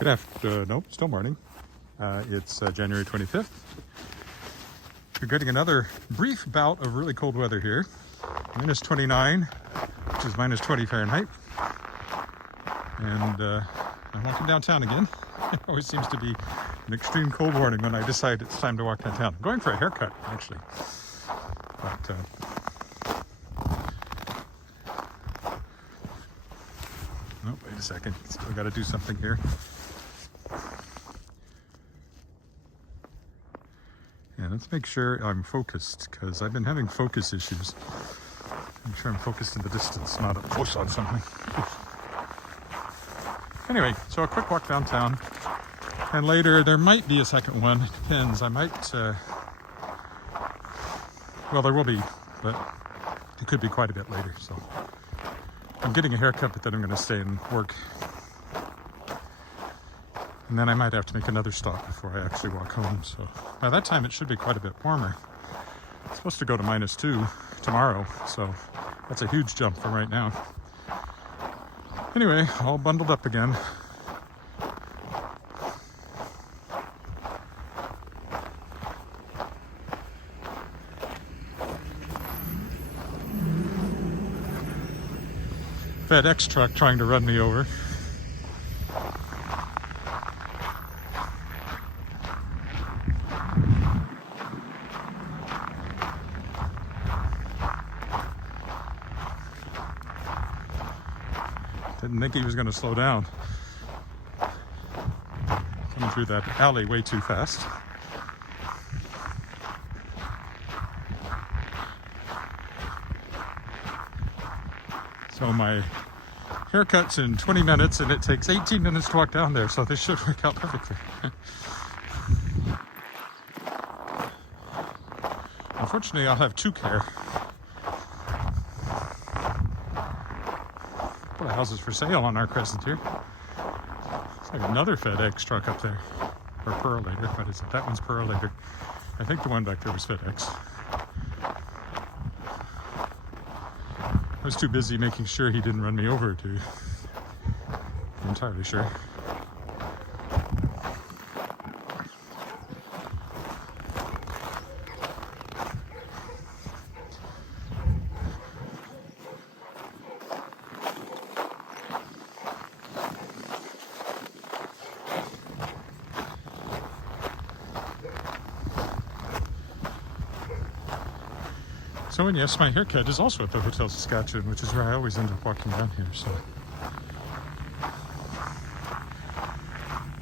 Good afternoon. Nope, still morning. It's January 25th. We're getting another brief bout of really cold weather here. Minus 29, which is minus 20 Fahrenheit. And I'm walking downtown again. It always seems to be an extreme cold warning when I decide it's time to walk downtown. I'm going for a haircut, actually. But oh, wait a second. Still got to do something here. Yeah, let's make sure I'm focused, because I've been having focus issues. Make sure I'm focused in the distance, not up close on something. Anyway, so a quick walk downtown, and later there might be a second one. It depends. I might, well, there will be, but it could be quite a bit later. So I'm getting a haircut, but then I'm going to stay and work. And then I might have to make another stop before I actually walk home. So by that time, it should be quite a bit warmer. It's supposed to go to -2 tomorrow, so that's a huge jump from right now. Anyway, all bundled up again. FedEx truck trying to run me over. Didn't think he was going to slow down. Coming through that alley way too fast. So my haircut's in 20 minutes and it takes 18 minutes to walk down there, so this should work out perfectly. Unfortunately, I'll have two care. Houses for sale on our crescent here. It's like another FedEx truck up there, or Perlator. What is it? That one's Perlator. I think the one back there was FedEx. I was too busy making sure he didn't run me over to be entirely sure. So, and yes, my haircut is also at the Hotel Saskatchewan, which is where I always end up walking down here, so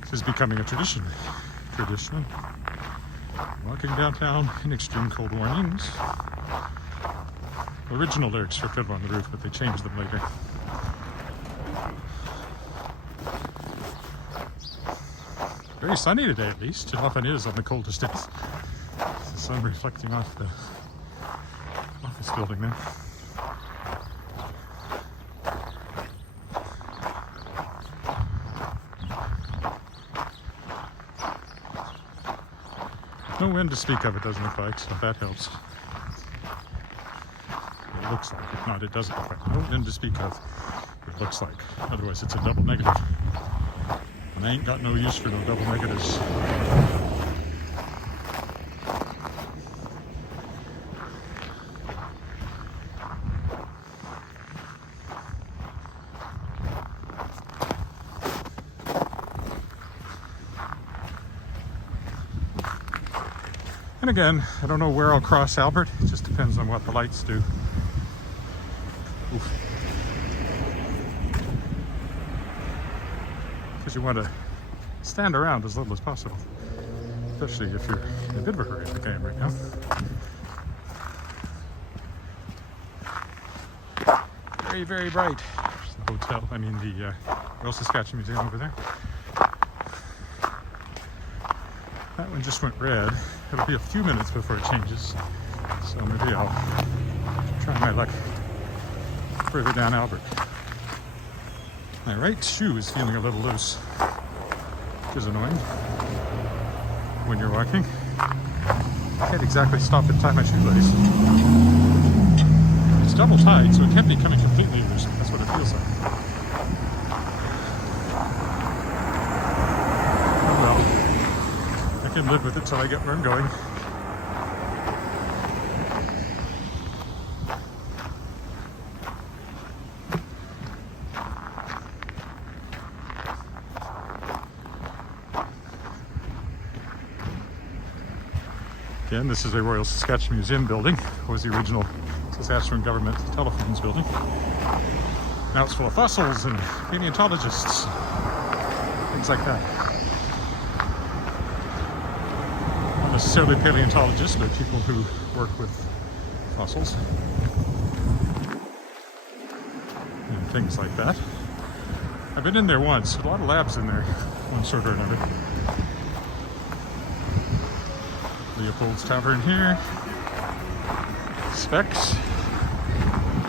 this is becoming a tradition. Walking downtown in extreme cold warnings. Original lyrics for Fiddler on the Roof, but they changed them later. Very sunny today, at least. It often is on the coldest days. It's the sun reflecting off the office building there. No wind to speak of, it doesn't look like, so that helps. It looks like. If not, it doesn't look like. No wind to speak of, it looks like. Otherwise, it's a double negative. And I ain't got no use for no double negatives. And again, I don't know where I'll cross Albert. It just depends on what the lights do. Because you want to stand around as little as possible, especially if you're in a bit of a hurry like I am right now. Very, very bright. There's the hotel, I mean the Royal Saskatchewan Museum over there. That one just went red. It'll be a few minutes before it changes, so maybe I'll try my luck further down Albert. My right shoe is feeling a little loose, which is annoying when you're walking. I can't exactly stop and tie my shoelace. It's double tied, so it can't be coming completely loose. That's what it feels like. and live with it till I get where I'm going. Again, this is a Royal Saskatchewan Museum building. It was the original Saskatchewan government telephones building. Now it's full of fossils and paleontologists, things like that. Not necessarily paleontologists, but people who work with fossils and things like that. I've been in there once. A lot of labs in there, one sort or another. Leopold's Tavern here. Specs.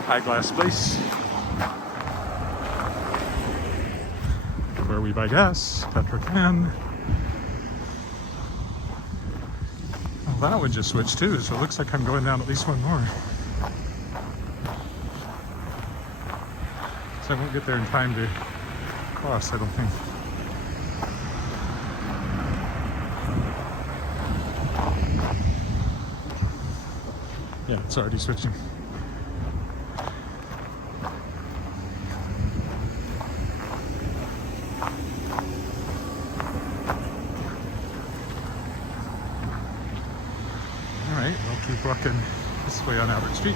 High Glass Place. Where we buy gas. Petrocan. Oh, that one just switched too, so it looks like I'm going down at least one more. So I won't get there in time to cross, I don't think. Yeah, it's already switching. Alright, I'll keep walking this way on Albert Street.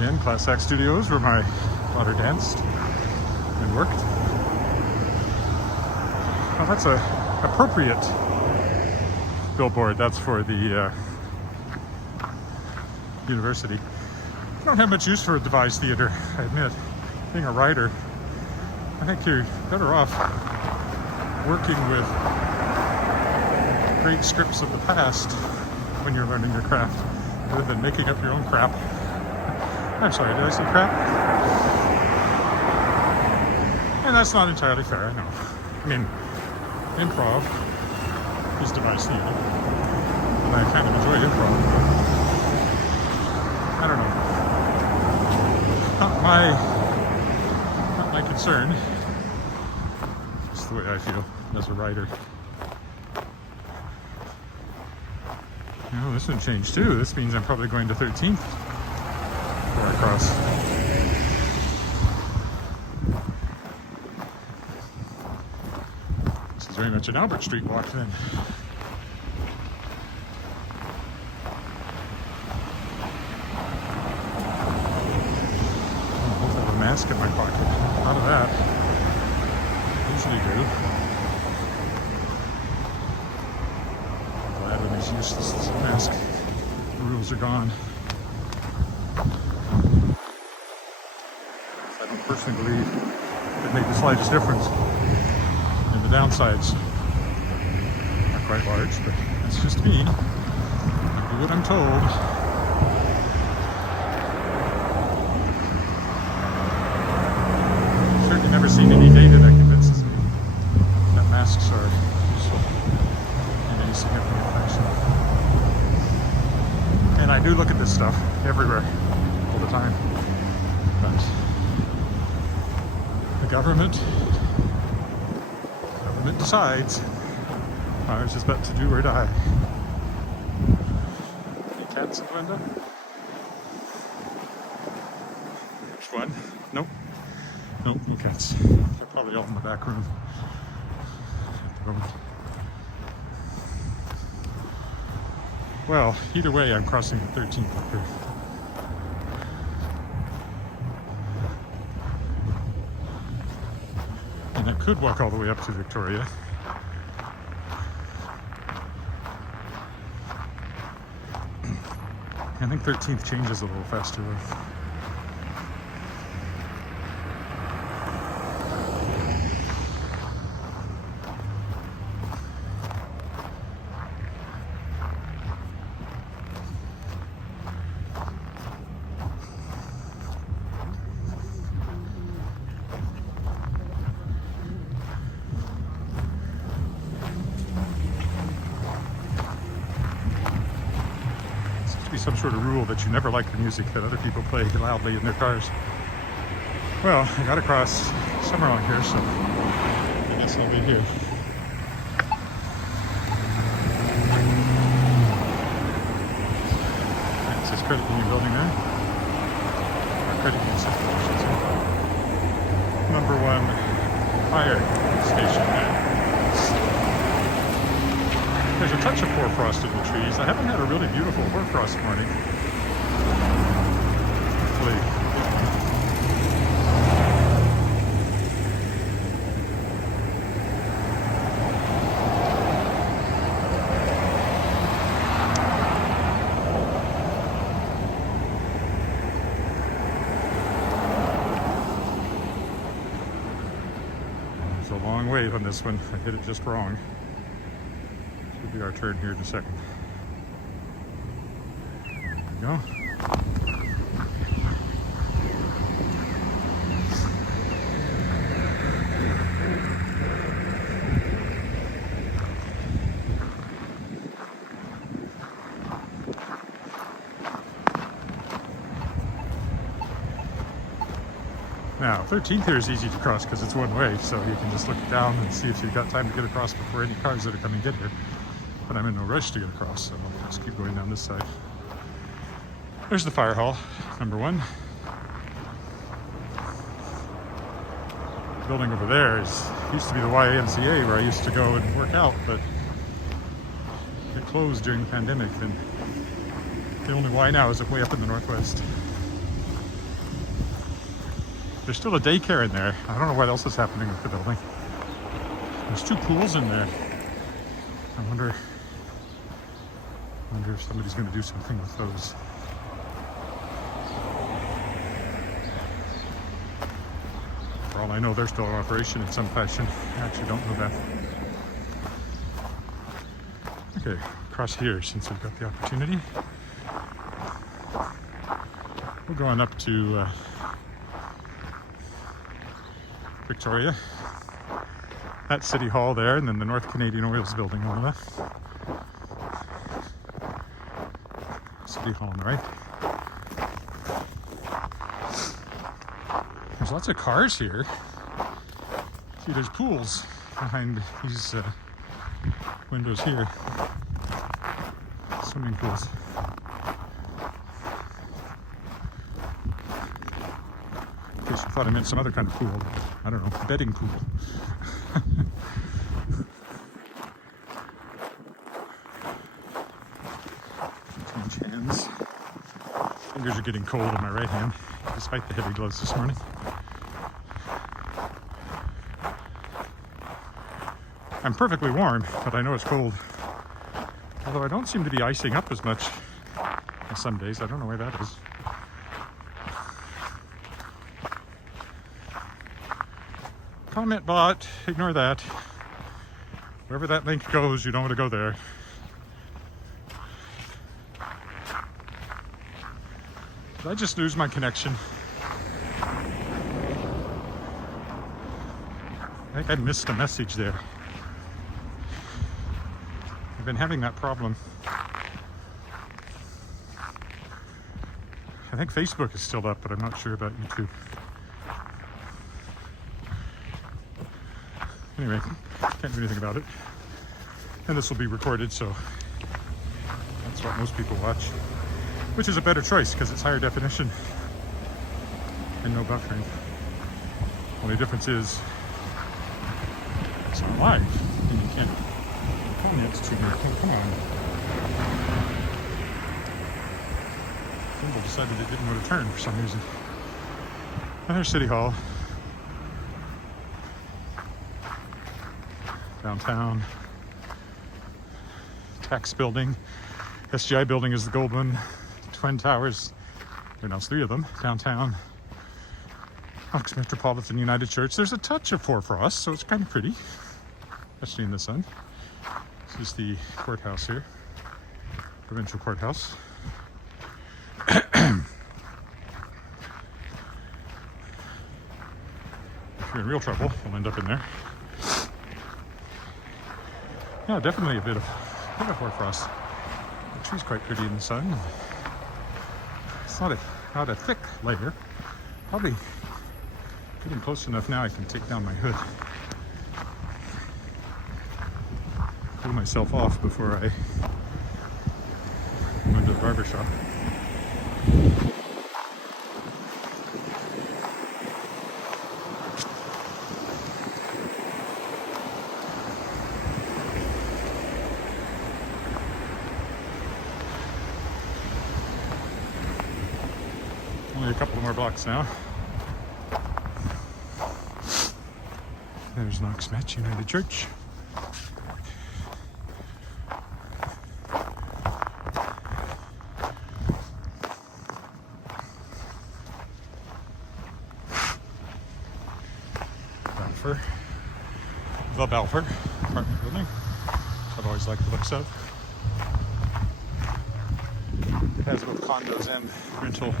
Again, Class Act Studios, where my daughter danced and worked. Well, that's a appropriate billboard. That's for the university. I don't have much use for a devised theater, I admit. Being a writer, I think you're better off working with great scripts of the past when you're learning your craft, rather than making up your own crap. I'm sorry, did I say crap? And that's not entirely fair, I know. I mean, improv is devised theater, and I kind of enjoy improv. I don't know. Not my concern. Just the way I feel as a writer. Oh, this one changed too. This means I'm probably going to 13th before I cross. This is very much an Albert Street walk then. I have a mask in my pocket. Out of that. I usually do. I'm glad it is useless as a mask. The rules are gone. I don't personally believe it made the slightest difference. And the downsides are quite large, but that's just me. I do what I'm told. I've certainly never seen any data that convinces me that masks are useful in any significant fashion. And I do look at this stuff everywhere, all the time. But the government decides ours is but to do or die. Any cats in the window? Which one? Nope. Nope, no cats. They're probably all in the back room. Well, either way, I'm crossing the 13th up here. And I could walk all the way up to Victoria. I think 13th changes a little faster though. be some sort of rule that you never like the music that other people play loudly in their cars. Well, I got across somewhere along here, so I guess I'll be here. That's this credit union building there. Or credit union system, I should say. Number 1 fire station there. There's a touch of hoarfrost in the trees. I haven't had a really beautiful hoarfrost morning. Hopefully. There's a long wave on this one. I hit it just wrong. Should be our turn here in a second. There we go. Now, 13th here is easy to cross because it's one way, so you can just look down and see if you've got time to get across before any cars that are coming get here. But I'm in no rush to get across, so I'll just keep going down this side. There's the fire hall, number 1. The building over there used to be the YMCA where I used to go and work out, but it closed during the pandemic, and the only Y now is way up in the northwest. There's still a daycare in there. I don't know what else is happening with the building. There's 2 pools in there. I wonder if somebody's going to do something with those. For all I know, they're still in operation in some fashion. I actually don't know that. Okay, across here, since we've got the opportunity. We're going up to Victoria. That's City Hall there, and then the North Canadian Oils building on the left. City Hall on the right. There's lots of cars here. See, there's pools behind these windows here. Swimming pools. In case you thought I meant some other kind of pool. I don't know, betting pool. Change hands. Fingers are getting cold on my right hand, despite the heavy gloves this morning. I'm perfectly warm, but I know it's cold. Although I don't seem to be icing up as much as some days. I don't know why that is. Comment bot, ignore that. Wherever that link goes, you don't want to go there. Did I just lose my connection? I think I missed a message there. I've been having that problem. I think Facebook is still up, but I'm not sure about YouTube. Anyway, can't do anything about it. And this will be recorded, so that's what most people watch. Which is a better choice, because it's higher definition and no buffering. Only difference is it's not live, and you can't phone it to me. Oh, come on. Gimbal decided it didn't want to turn for some reason. And there's City Hall. Downtown. Tax building. SGI building is the gold one. Twin Towers. There are now 3 of them. Downtown. Ox Metropolitan United Church. There's a touch of hoarfrost, so it's kind of pretty, especially in the sun. This is the courthouse here. Provincial courthouse. If you're in real trouble, you'll end up in there. Yeah, definitely a bit of hoarfrost. The tree's quite pretty in the sun. It's not a thick layer. Probably getting close enough now I can take down my hood. Pull myself off before I go into the barber shop. Only a couple more blocks now. There's Knox-Metz United Church. The Balfour apartment building, which I've always liked the looks of. It has both condos and rental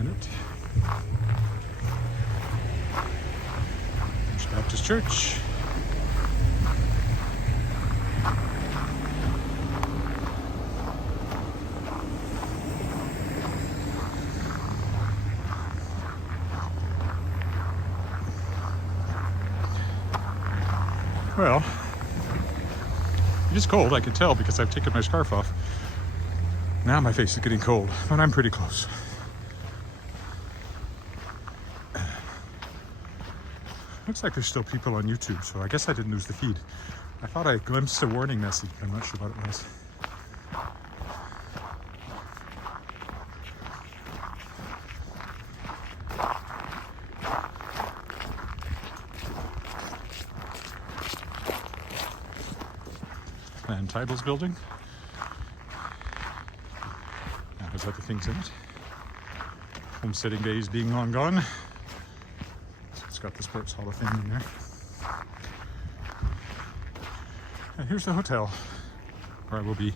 in it. There's Baptist Church. Well, it is cold, I can tell because I've taken my scarf off. Now my face is getting cold, but I'm pretty close. Looks like there's still people on YouTube, so I guess I didn't lose the feed. I thought I glimpsed a warning message, but I'm not sure what it was. Untitled building. Now there's other things in it. Homesteading days being long gone. So it's got the Sports Hall of Fame in there. And here's the hotel where I will be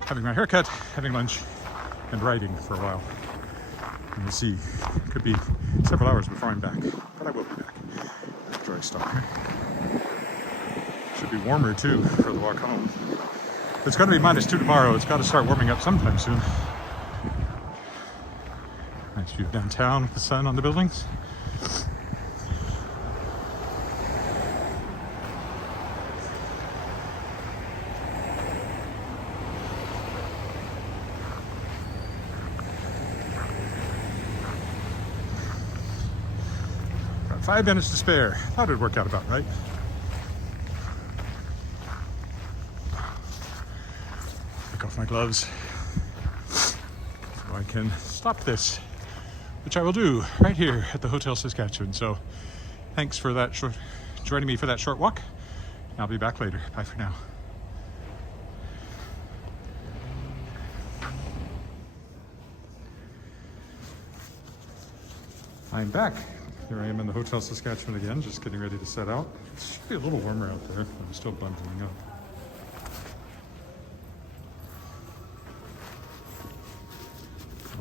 having my haircut, having lunch, and writing for a while. And we'll see. It could be several hours before I'm back, but I will be back after I stop here. Should be warmer too for the walk home. It's going to be -2 tomorrow. It's got to start warming up sometime soon. Nice view of downtown with the sun on the buildings. Got 5 minutes to spare. Thought it'd work out about right. Off my gloves so I can stop this, which I will do right here at the Hotel Saskatchewan. So thanks for that joining me for that short walk. I'll be back later. Bye for now. I'm back. Here I am in the Hotel Saskatchewan again, just getting ready to set out. It should be a little warmer out there. I'm still bundling up.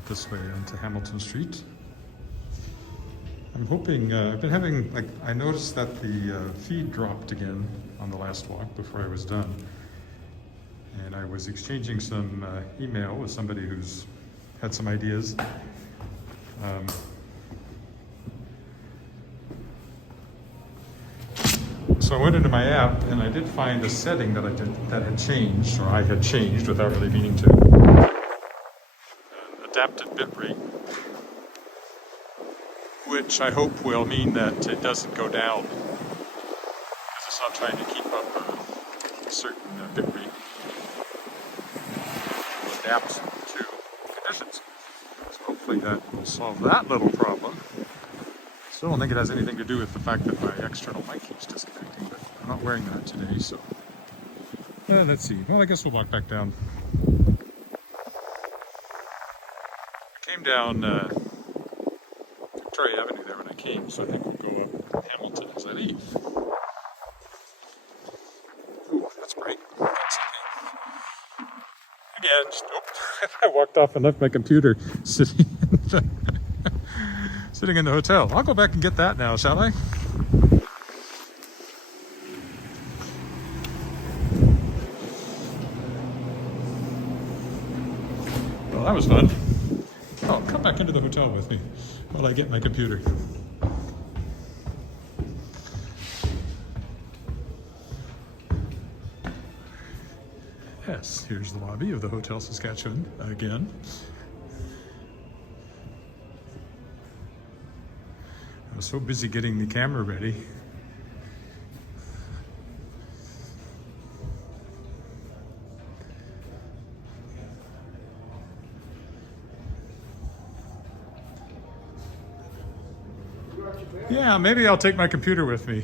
This way onto Hamilton Street. I'm hoping, I've been having, I noticed that the feed dropped again on the last walk before I was done. And I was exchanging some email with somebody who's had some ideas. So I went into my app and I did find a setting that that had changed, or I had changed without really meaning to. Adapted bitrate, which I hope will mean that it doesn't go down because it's not trying to keep up a certain bitrate. It adapts to conditions. So hopefully that will solve that little problem. Still don't think it has anything to do with the fact that my external mic keeps disconnecting, but I'm not wearing that today, so let's see. Well, I guess we'll walk back down. Down Victoria Avenue there when I came, so I think we'll go up Hamilton as I leave. Ooh, that's bright. That's okay. Again, just, I walked off and left my computer sitting in the hotel. I'll go back and get that now, shall I? that was fun. Oh, come back into the hotel with me while I get my computer. Yes, here's the lobby of the Hotel Saskatchewan again. I was so busy getting the camera ready. Yeah, maybe I'll take my computer with me.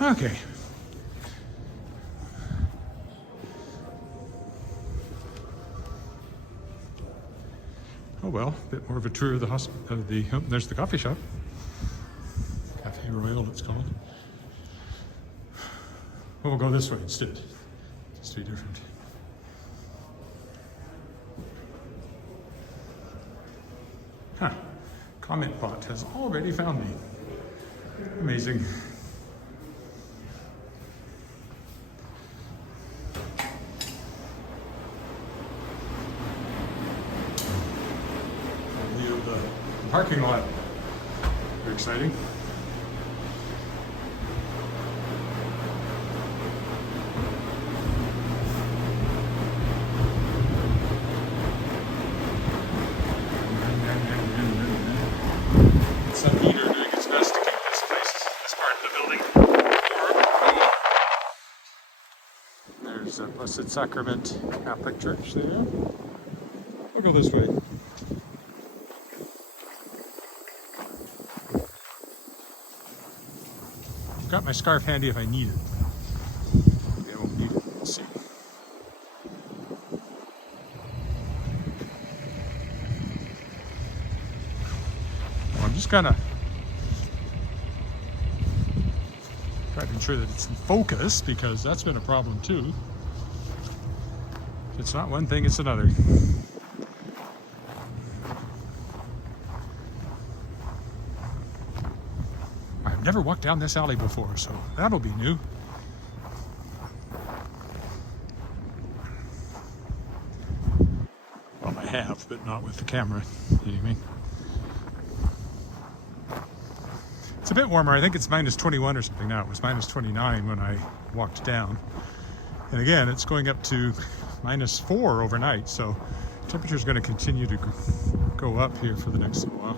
Okay. Oh well, a bit more of a tour of the hospital. Oh, there's the coffee shop. Cafe Royal, it's called. Oh, we'll go this way instead, just to be different. Huh. Comment bot has already found me. Amazing. View of the parking lot. Very exciting. Some heater doing its best to keep this place, this part of the building warm. There's a Blessed Sacrament Catholic Church there. We'll go this way. I've got my scarf handy if I need it. Maybe I won't need it. We'll see. I'm just gonna try to ensure that it's in focus, because that's been a problem too. If it's not one thing, it's another. I've never walked down this alley before, so that'll be new. Well, I have, but not with the camera. You know what I mean? It's a bit warmer. I think it's minus 21 or something now. It was minus 29 when I walked down. And again, it's going up to minus 4 overnight. So temperature is going to continue to go up here for the next little while.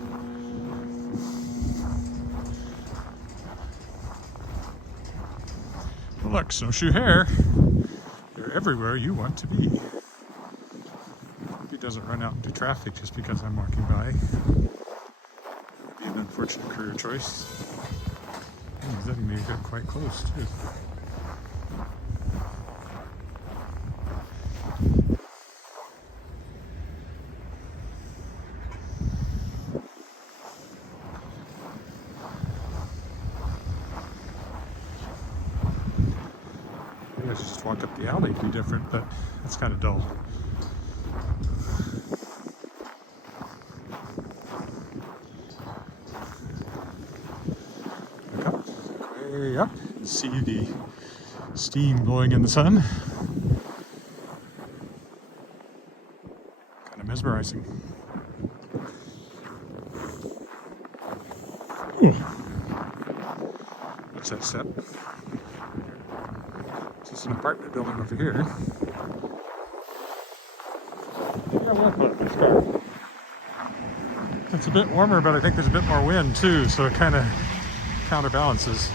Well, look, snowshoe hare. They're everywhere you want to be. Hope he doesn't run out into traffic just because I'm walking by. An unfortunate career choice. He's letting me get quite close too. Maybe I should just walk up the alley to be different, but that's kind of dull. Way up, see the steam blowing in the sun. Kind of mesmerizing. Ooh. What's that step? Is this an apartment building over here? Yeah, what about this guy? It's a bit warmer, but I think there's a bit more wind too, so it kind of counterbalances.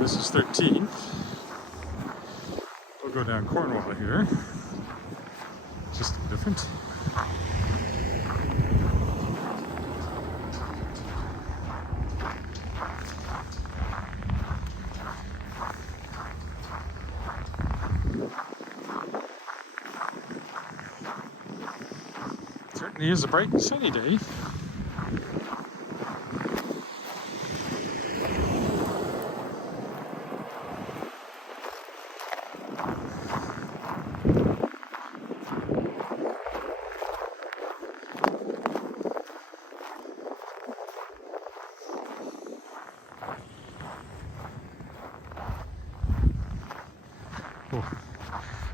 This is 13th. We'll go down Cornwall here. Just different. Certainly is a bright and sunny day.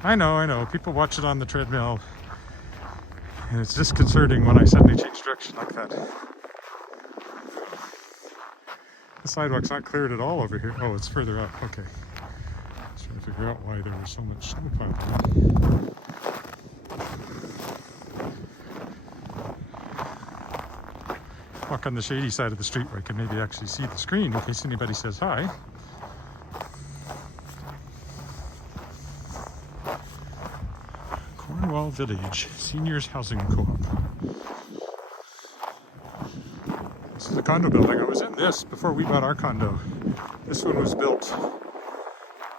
I know. People watch it on the treadmill, and it's disconcerting when I suddenly change direction like that. The sidewalk's not cleared at all over here. Oh, it's further up. Okay. Just trying to figure out why there was so much snow piled up. Walk on the shady side of the street where I can maybe actually see the screen in case anybody says hi. Cornwall Village Seniors Housing Co-op. This is a condo building. I was in this before we bought our condo. This one was built.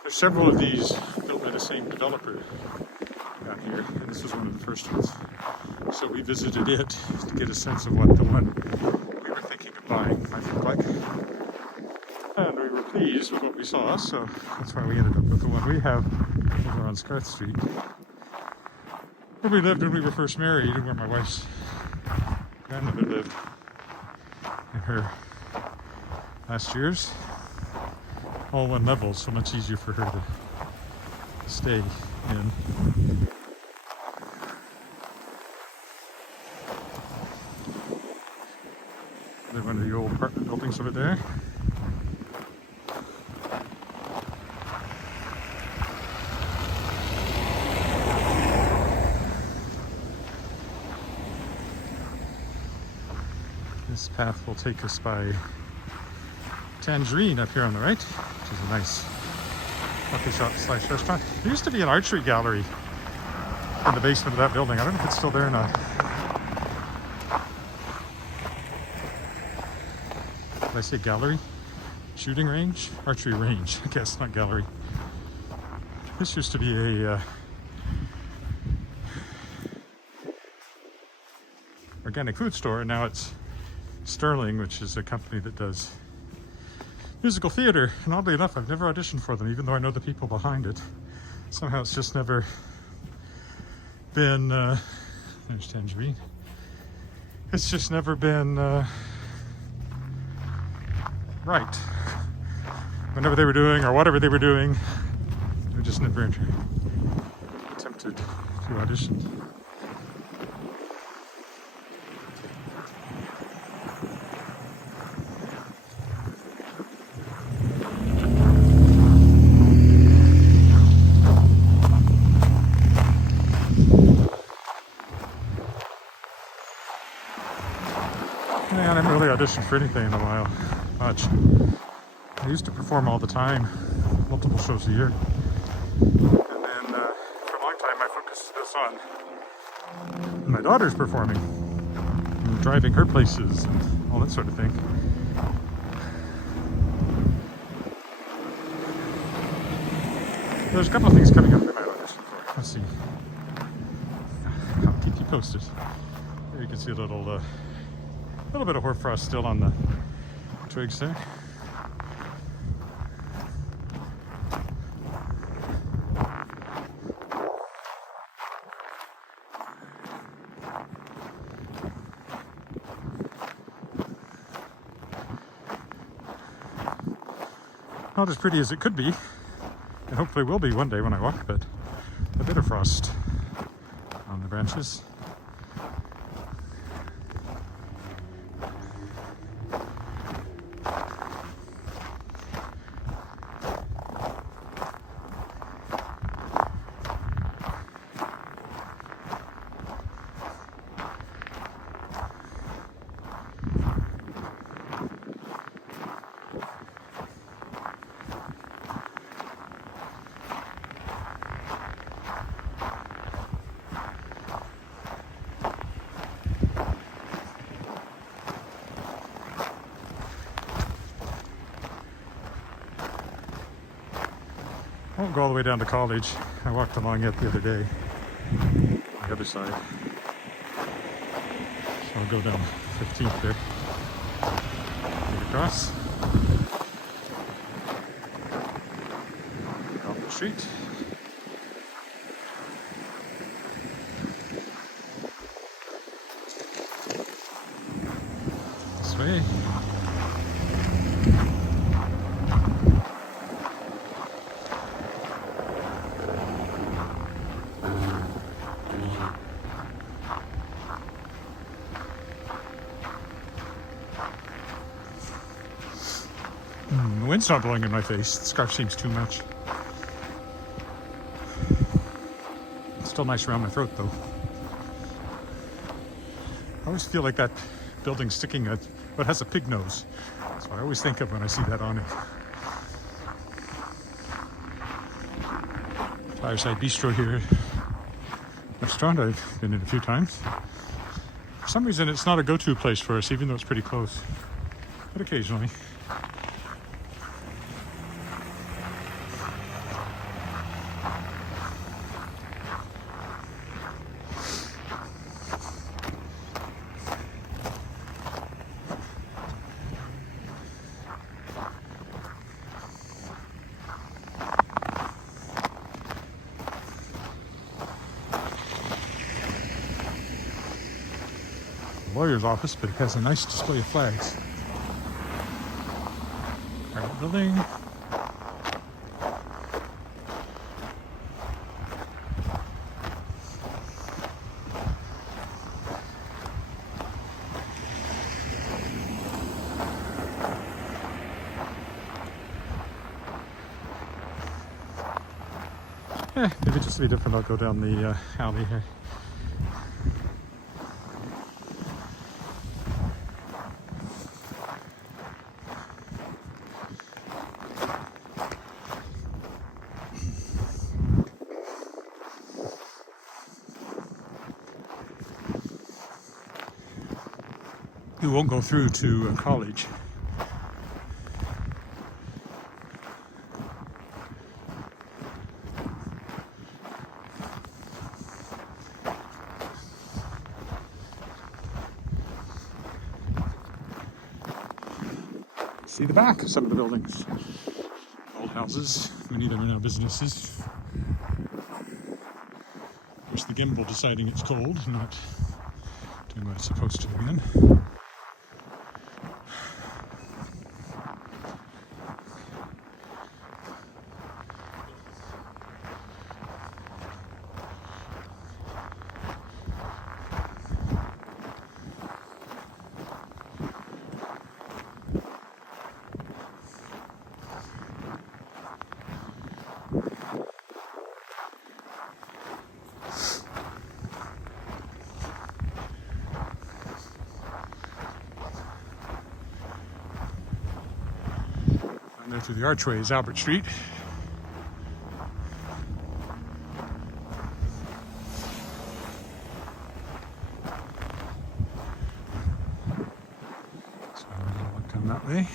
There's several of these built by the same developer down here, and this was one of the first ones. So we visited it to get a sense of what the one we were thinking of buying might look like. And we were pleased with what we saw, so that's why we ended up with the one we have over on Scarth Street, where we lived when we were first married, and where my wife's grandmother lived in her last years. All one level, so much easier for her to stay in. There's one of the old apartment buildings over there. This path will take us by Tangerine up here on the right, which is a nice coffee shop slash restaurant. There used to be an archery gallery in the basement of that building. I don't know if it's still there or not. Did I say gallery? Shooting range? Archery range, I guess, not gallery. This used to be a organic food store, and now it's Sterling, which is a company that does musical theater. And oddly enough, I've never auditioned for them, even though I know the people behind it. Somehow it's just never been, there's Tangerine. It's just never been right. Whenever they were doing, or whatever they were doing, I just never attempted to audition. Man, I haven't really auditioned for anything in a while. Much. I used to perform all the time, multiple shows a year. And then for a long time my focus was on my daughter's performing, and driving her places and all that sort of thing. There's a couple of things coming up that I might audition for. Let's see. I'll keep you posted. There you can see a little bit of hoarfrost still on the twigs there. Not as pretty as it could be, and hopefully will be one day when I walk, but a bit of frost on the branches. I won't go all the way down to College. I walked along it the other day, on the other side. So I'll go down 15th there, get across, off the street. This way. The wind's not blowing in my face. The scarf seems too much. It's still nice around my throat though. I always feel like that building's sticking at what has a pig nose. That's what I always think of when I see that on it. Fireside Bistro here. Restaurant I've been in a few times. For some reason it's not a go-to place for us, even though it's pretty close. But occasionally. Lawyer's office, but it has a nice display of flags. Private building. Maybe just to be different, I'll go down the alley here. You won't go through to college. See the back of some of the buildings. Old houses, many of them are now businesses. Of course, the gimbal deciding it's cold, not doing what it's supposed to again. There through the archway is Albert Street. So we're going to look down that way.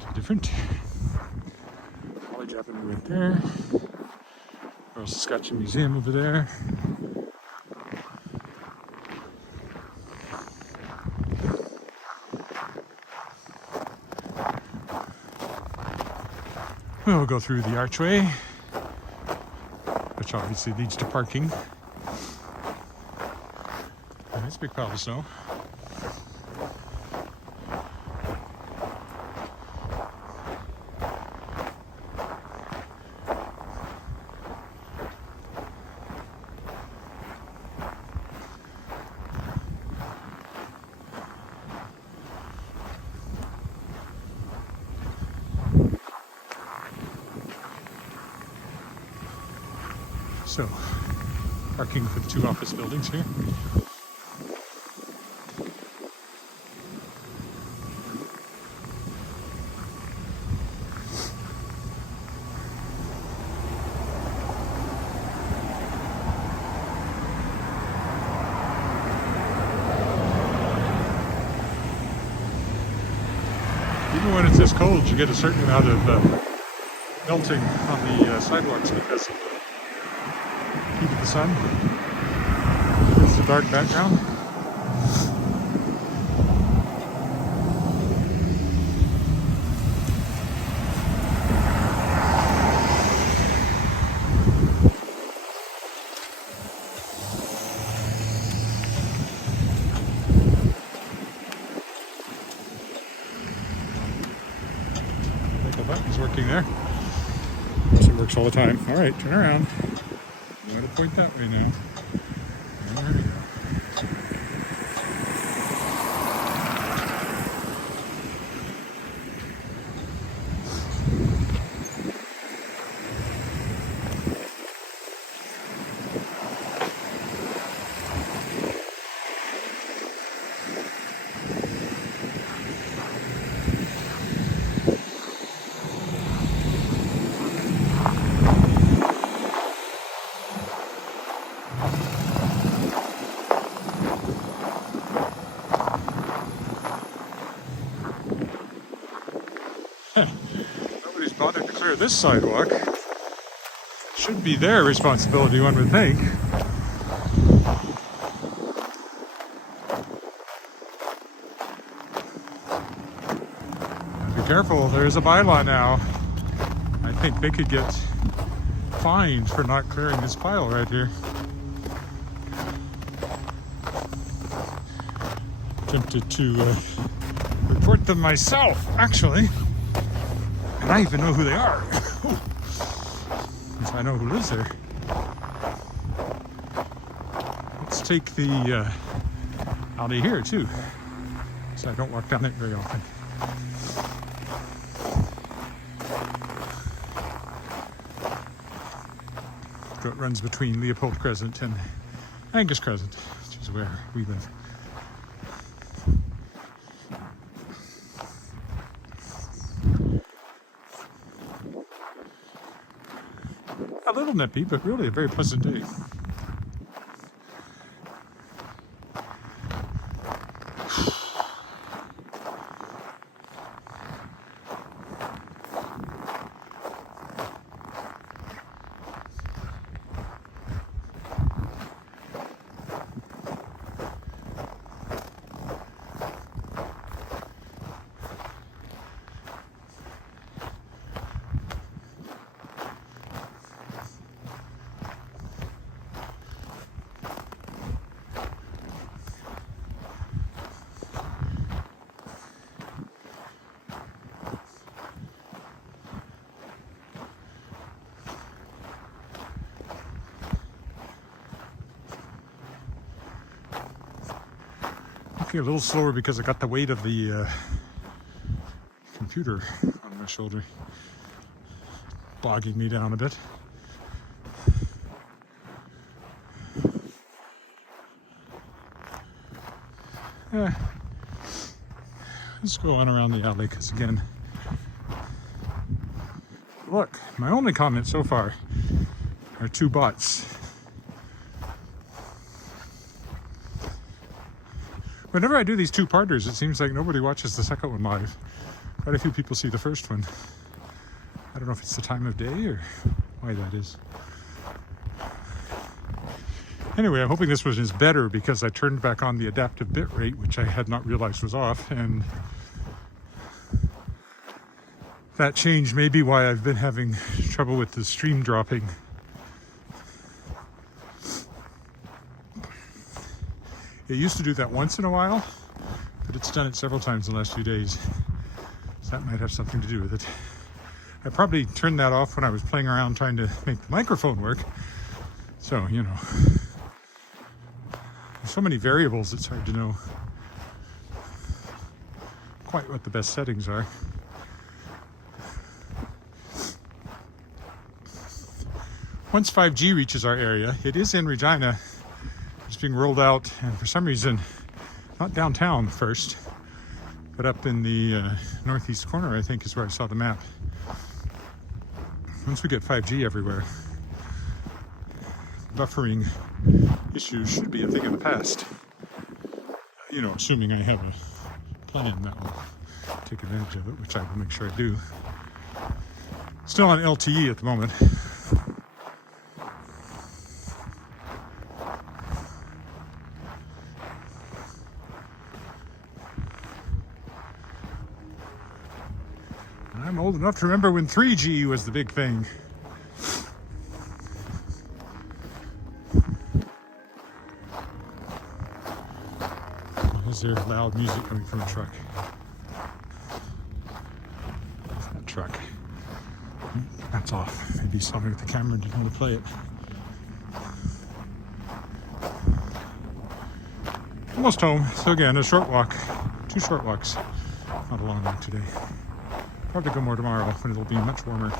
It's different. College Avenue right there. Royal Saskatchewan Museum over there. We'll go through the archway, which obviously leads to parking. And it's a big pile of snow. So, parking for the two office buildings here. Even when it's this cold, you get a certain amount of melting on the sidewalks because of heat of the sun. It's a dark background. I think the button's working there. It works all the time. All right, turn around. I'm going to point that way now. There we go. Nobody's bothered to clear this sidewalk. Should be their responsibility, one would think. Be careful, there's a bylaw now. I think they could get fined for not clearing this pile right here. Tempted to report them myself, actually. And I even know who they are. Since I know who lives there. Let's take the alley here too. So I don't walk down it very often. So it runs between Leopold Crescent and Angus Crescent, which is where we live. A little nippy, but really a very pleasant day. A little slower because I got the weight of the computer on my shoulder, bogging me down a bit. Let's go on around the alley because again, look, my only comment so far are two bots. Whenever I do these two-parters, it seems like nobody watches the second one live. Quite a few people see the first one. I don't know if it's the time of day or why that is. Anyway, I'm hoping this one is better because I turned back on the adaptive bitrate, which I had not realized was off, and that change may be why I've been having trouble with the stream dropping. It used to do that once in a while, but it's done it several times in the last few days. So that might have something to do with it. I probably turned that off when I was playing around trying to make the microphone work. So, you know, there's so many variables, it's hard to know quite what the best settings are. Once 5G reaches our area, it is in Regina. It's being rolled out, and for some reason, not downtown first, but up in the northeast corner, I think is where I saw the map. Once we get 5G everywhere, buffering issues should be a thing of the past. You know, assuming I have a plan that will take advantage of it, which I will make sure I do. Still on LTE at the moment. I'm old enough to remember when 3G was the big thing. Is there loud music coming from a truck? What's that truck? That's off. Maybe somebody with the camera didn't want to play it. Almost home. So again, a short walk. 2 short walks. Not a long walk today. Probably go more tomorrow when it'll be much warmer.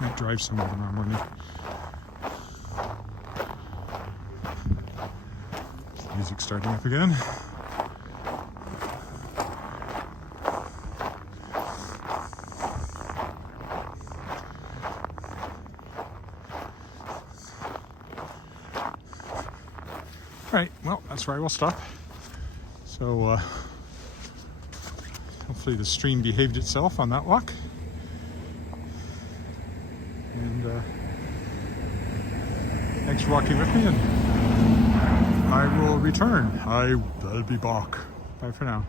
Might drive somewhere tomorrow morning. Music starting up again. All right, well, that's where I will stop. So, hopefully the stream behaved itself on that walk. And thanks for walking with me, and I will return. I'll be back. Bye for now.